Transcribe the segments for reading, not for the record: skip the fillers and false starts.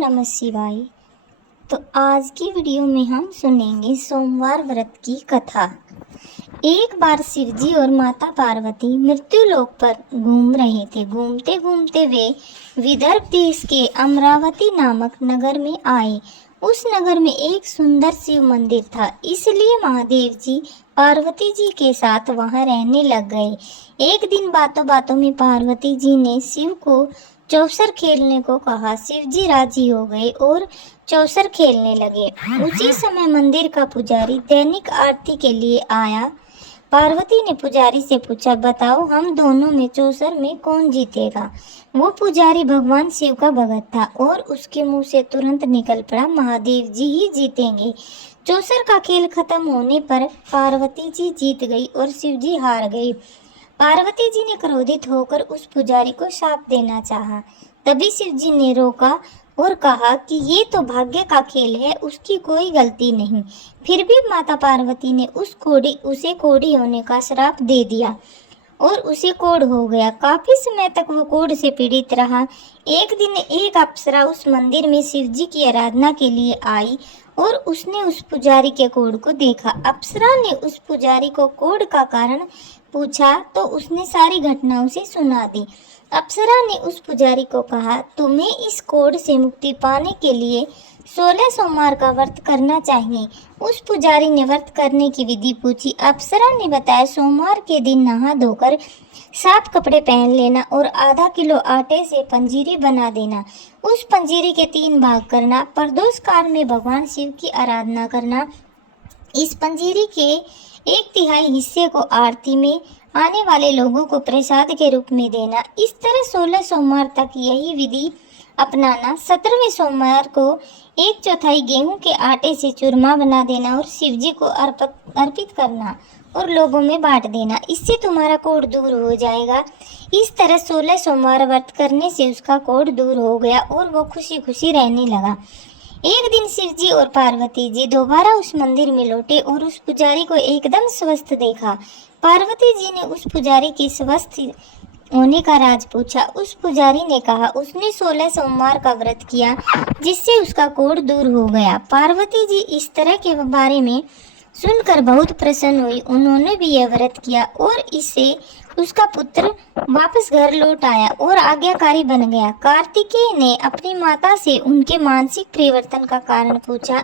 नमः शिवाय। तो आज की वीडियो में हम सुनेंगे सोमवार व्रत की कथा। एक बार शिवजी और माता पार्वती मृत्यु लोक पर घूम रहे थे। घूमते घूमते वे विदर्भ देश के अमरावती नामक नगर में आए। उस नगर में एक सुंदर शिव मंदिर था, इसलिए महादेव जी पार्वती जी के साथ वहां रहने लग गए। एक दिन बातों बातों में पार्वती जी ने शिव को चौसर खेलने को कहा। शिव जी राजी हो गए और चौसर खेलने लगे। उसी समय मंदिर का पुजारी दैनिक आरती के लिए आया। पार्वती ने पुजारी से पूछा, बताओ हम दोनों में चौसर में कौन जीतेगा। वो पुजारी भगवान शिव का भगत था और उसके मुंह से तुरंत निकल पड़ा, महादेव जी ही जीतेंगे। चौसर का खेल खत्म होने पर पार्वती जी जीत गई और शिव जी हार गए। पार्वती जी ने क्रोधित होकर उस पुजारी को शाप देना चाहा। तभी शिव जी ने रोका और कहा कि ये तो भाग्य का खेल है, उसकी कोई गलती नहीं। फिर भी माता पार्वती ने उसे कोढ़ी होने का श्राप दे दिया और उसे कोढ़ हो गया। काफी समय तक वो कोढ़ से पीड़ित रहा। एक दिन एक अप्सरा उस मंदिर में शिव जी की आराधना के लिए आई और उसने उस पुजारी के कोढ़ को देखा। अप्सरा ने उस पुजारी को कोढ़ का कारण पूछा तो उसने सारी घटना उसे सुना दी। अप्सरा ने उस पुजारी को कहा, तुम्हें इस कोढ़ से मुक्ति पाने के लिए 16 सोमवार का व्रत करना चाहिए। उस पुजारी ने व्रत करने की विधि पूछी। अप्सरा ने बताया, सोमवार के दिन नहा धोकर साफ कपड़े पहन लेना और आधा किलो आटे से पंजीरी बना देना। उस पंजीरी के 3 भाग करना। प्रदोष काल में भगवान शिव की आराधना करना। इस पंजीरी के 1/3 हिस्से को आरती में आने वाले लोगों को प्रसाद के रूप में देना। इस तरह 16 सोमवार तक यही विधि अपनाना। 17वें सोमवार को 1/4 गेहूं के आटे से चूरमा बना देना और शिव जी को अर्पित करना और लोगों में बांट देना। इससे तुम्हारा कोढ़ दूर हो जाएगा। इस तरह 16 सोमवार व्रत करने से उसका कोढ़ दूर हो गया और वो खुशी खुशी रहने लगा। एक दिन शिव जी और पार्वती जी दोबारा उस मंदिर में लौटे और उस पुजारी को एकदम स्वस्थ देखा। पार्वती जी ने उस पुजारी के स्वस्थ होने का राज पूछा। उस पुजारी ने कहा, उसने 16 सोमवार का व्रत किया जिससे उसका कोढ़ दूर हो गया। पार्वती जी इस तरह के बारे में सुनकर बहुत प्रसन्न हुई। उन्होंने भी यह व्रत किया और इससे उसका पुत्र वापस घर लौट आया और आज्ञाकारी बन गया। कार्तिकेय ने अपनी माता से उनके मानसिक परिवर्तन का कारण पूछा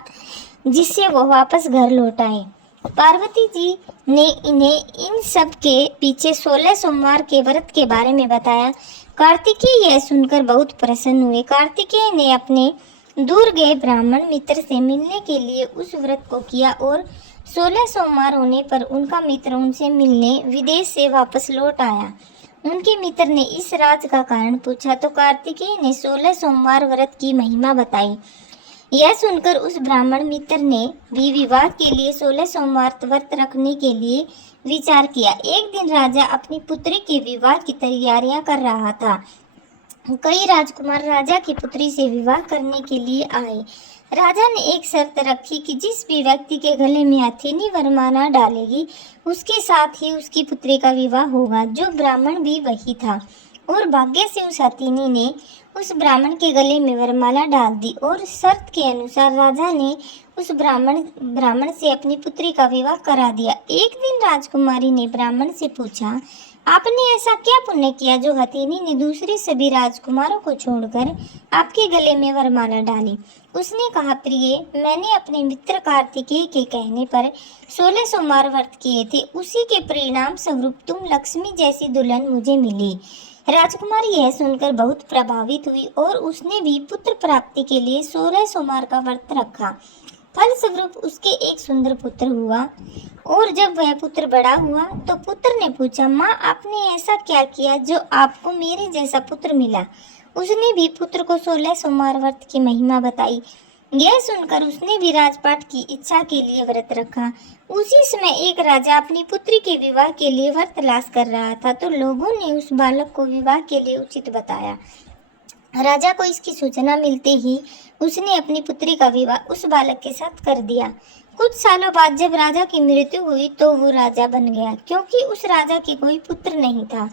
जिससे वो वापस घर लौट आए। पार्वती जी ने इन्हें इन सब के पीछे 16 सोमवार के व्रत के बारे में बताया। कार्तिकेय यह सुनकर बहुत प्रसन्न हुए। कार्तिकेय ने अपने दूर गए ब्राह्मण मित्र से मिलने के लिए उस व्रत को किया और 16 सोमवार होने पर उनका मित्र उनसे मिलने विदेश से वापस लौट आया। उनके मित्र ने इस राज का कारण पूछा तो कार्तिकेय ने 16 सोमवार व्रत की महिमा बताई। यह सुनकर उस ब्राह्मण मित्र ने भी विवाह के लिए 16 सोमवार व्रत रखने के लिए विचार किया। एक दिन राजा अपनी पुत्री के विवाह की तैयारियां कर रहा था। कई राजकुमार राजा की पुत्री से विवाह करने के लिए आए। राजा ने एक शर्त रखी कि जिस भी व्यक्ति के गले में हथेली वरमाला डालेगी उसके साथ ही उसकी पुत्री का विवाह होगा। जो ब्राह्मण भी वही था और भाग्य से उस हथिनी ने उस ब्राह्मण के गले में वरमाला डाल दी और शर्त के अनुसार राजा ने उस ब्राह्मण से अपनी पुत्री का विवाह करा दिया। एक दिन राजकुमारी ने ब्राह्मण से पूछा, आपने ऐसा क्या पुण्य किया जो हथिनी ने दूसरे सभी राजकुमारों को छोड़कर आपके गले में वरमाला डाली। उसने कहा, प्रिय, मैंने अपने मित्र कार्तिकेय के कहने पर 16 सोमवार व्रत किए थे। उसी के परिणाम स्वरूप तुम लक्ष्मी जैसी दुल्हन मुझे मिली। राजकुमारी यह सुनकर बहुत प्रभावित हुई और उसने भी पुत्र प्राप्ति के लिए 16 सोमवार का व्रत रखा। फलस्वरूप उसके एक सुंदर पुत्र हुआ और जब वह पुत्र बड़ा हुआ तो पुत्र ने पूछा, माँ, आपने ऐसा क्या किया जो आपको मेरे जैसा पुत्र मिला। उसने भी पुत्र को 16 सोमवार व्रत की महिमा बताई। यह सुनकर उसने भी राजपाट की इच्छा के लिए व्रत रखा। उसी समय एक राजा अपनी पुत्री के विवाह के लिए व्रत तलाश कर रहा था तो लोगों ने उस बालक को विवाह के लिए उचित बताया। राजा को इसकी सूचना मिलते ही उसने अपनी पुत्री का विवाह उस बालक के साथ कर दिया। कुछ सालों बाद जब राजा की मृत्यु हुई तो वो राजा बन गया, क्योंकि उस राजा के कोई पुत्र नहीं था।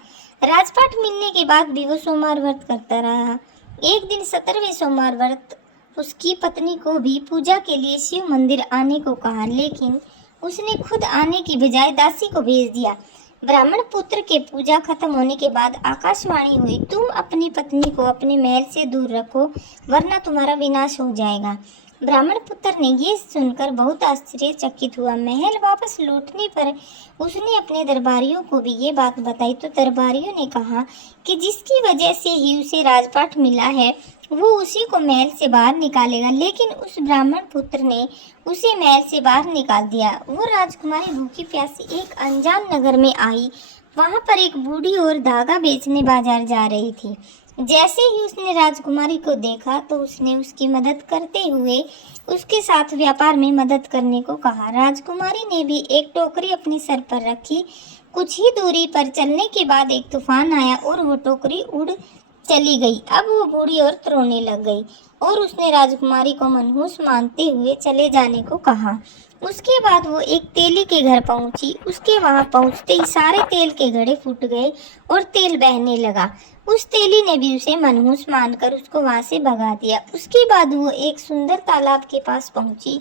राजपाट मिलने के बाद भी वो सोमवार व्रत करता रहा। एक दिन 17वें सोमवार व्रत उसकी पत्नी को भी पूजा के लिए शिव मंदिर आने को कहा, लेकिन उसने खुद आने की बजाय दासी को भेज दिया। ब्राह्मण पुत्र के पूजा खत्म होने के बाद आकाशवाणी हुई, तुम अपनी पत्नी को अपने महल से दूर रखो, वरना तुम्हारा विनाश हो जाएगा। ब्राह्मण पुत्र ने ये सुनकर बहुत आश्चर्यचकित हुआ। महल वापस लौटने पर उसने अपने दरबारियों को भी ये बात बताई, तो दरबारियों ने कहा कि जिसकी वजह से ही उसे राजपाट मिला है वो उसी को महल से बाहर निकालेगा, लेकिन उस ब्राह्मण पुत्र ने उसे महल से बाहर निकाल दिया। वो राजकुमारी भूखी प्यासी एक अनजान नगर में आई। वहां पर एक बूढ़ी और धागा बेचने बाजार जा रही थी। जैसे ही उसने राजकुमारी को देखा तो उसने उसकी मदद करते हुए उसके साथ व्यापार में मदद करने को कहा। राजकुमारी ने भी एक टोकरी अपने सर पर रखी। कुछ ही दूरी पर चलने के बाद एक तूफान आया और वो टोकरी उड़ चली गई। अब वो बूढ़ी और रोने लग गई और उसने राजकुमारी को मनहूस मानते हुए चले जाने को कहा। उसके बाद वो एक तेली के घर पहुंची। उसके वहां पहुंचते ही सारे तेल के घड़े फूट गए और तेल बहने लगा। उस तेली ने भी उसे मनहूस मानकर उसको वहां से भगा दिया। उसके बाद वो एक सुंदर तालाब के पास पहुंची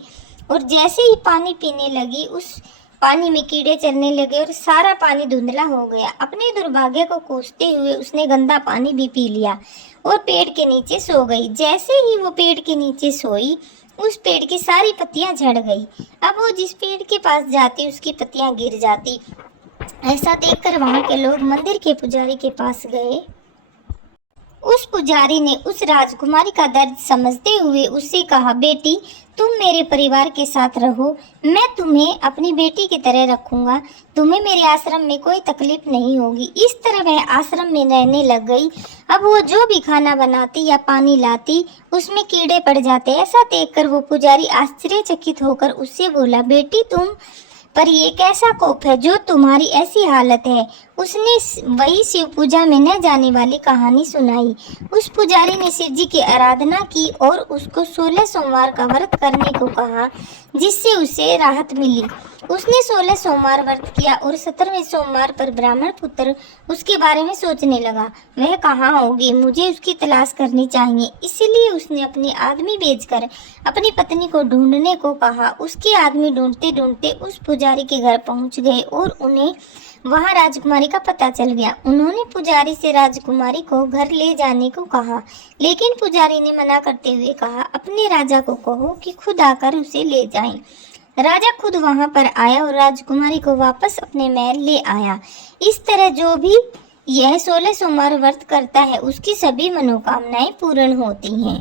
और जैसे ही पानी पीने लगी उस पानी में कीड़े चलने लगे और सारा पानी धुंधला हो गया। अपने दुर्भाग्य को कोसते हुए उसने गंदा पानी भी पी लिया और पेड़ के नीचे सो गई। जैसे ही वो पेड़ के नीचे सोई उस पेड़ की सारी पत्तियां झड़ गई। अब वो जिस पेड़ के पास जाती उसकी पत्तियां गिर जाती। ऐसा देखकर वहां के लोग मंदिर के पुजारी के पास गए। उस पुजारी ने उस राजकुमारी का दर्द समझते हुए उससे कहा, बेटी तुम मेरे परिवार के साथ रहो, मैं तुम्हें अपनी बेटी की तरह रखूंगा, तुम्हें मेरे आश्रम में कोई तकलीफ नहीं होगी। इस तरह वह आश्रम में रहने लग गई। अब वो जो भी खाना बनाती या पानी लाती उसमें कीड़े पड़ जाते। ऐसा देखकर वो पुजारी आश्चर्यचकित होकर उससे बोला, बेटी तुम पर ये कैसा कोप है जो तुम्हारी ऐसी हालत है। उसने वही शिव पूजा में न जाने वाली कहानी सुनाई। उस पुजारी ने शिव जी की आराधना की और उसको 16 सोमवार का व्रत करने को कहा, जिससे उसे राहत मिली। उसने 16 सोमवार व्रत किया और 17वें सोमवार पर ब्राह्मण पुत्र उसके बारे में सोचने लगा, वह कहाँ होगी, मुझे उसकी तलाश करनी चाहिए। इसलिए उसने अपने आदमी भेजकर अपनी पत्नी को ढूंढने को कहा। उसके आदमी ढूंढते ढूंढते उस पुजारी के घर पहुंच गए और उन्हें वहां राजकुमारी का पता चल गया। उन्होंने पुजारी से राजकुमारी को घर ले जाने को कहा, लेकिन पुजारी ने मना करते हुए कहा, अपने राजा को कहो कि खुद आकर उसे ले जाएं। राजा खुद वहां पर आया और राजकुमारी को वापस अपने महल ले आया। इस तरह जो भी यह 16 सोमवार व्रत करता है उसकी सभी मनोकामनाएं पूर्ण होती हैं।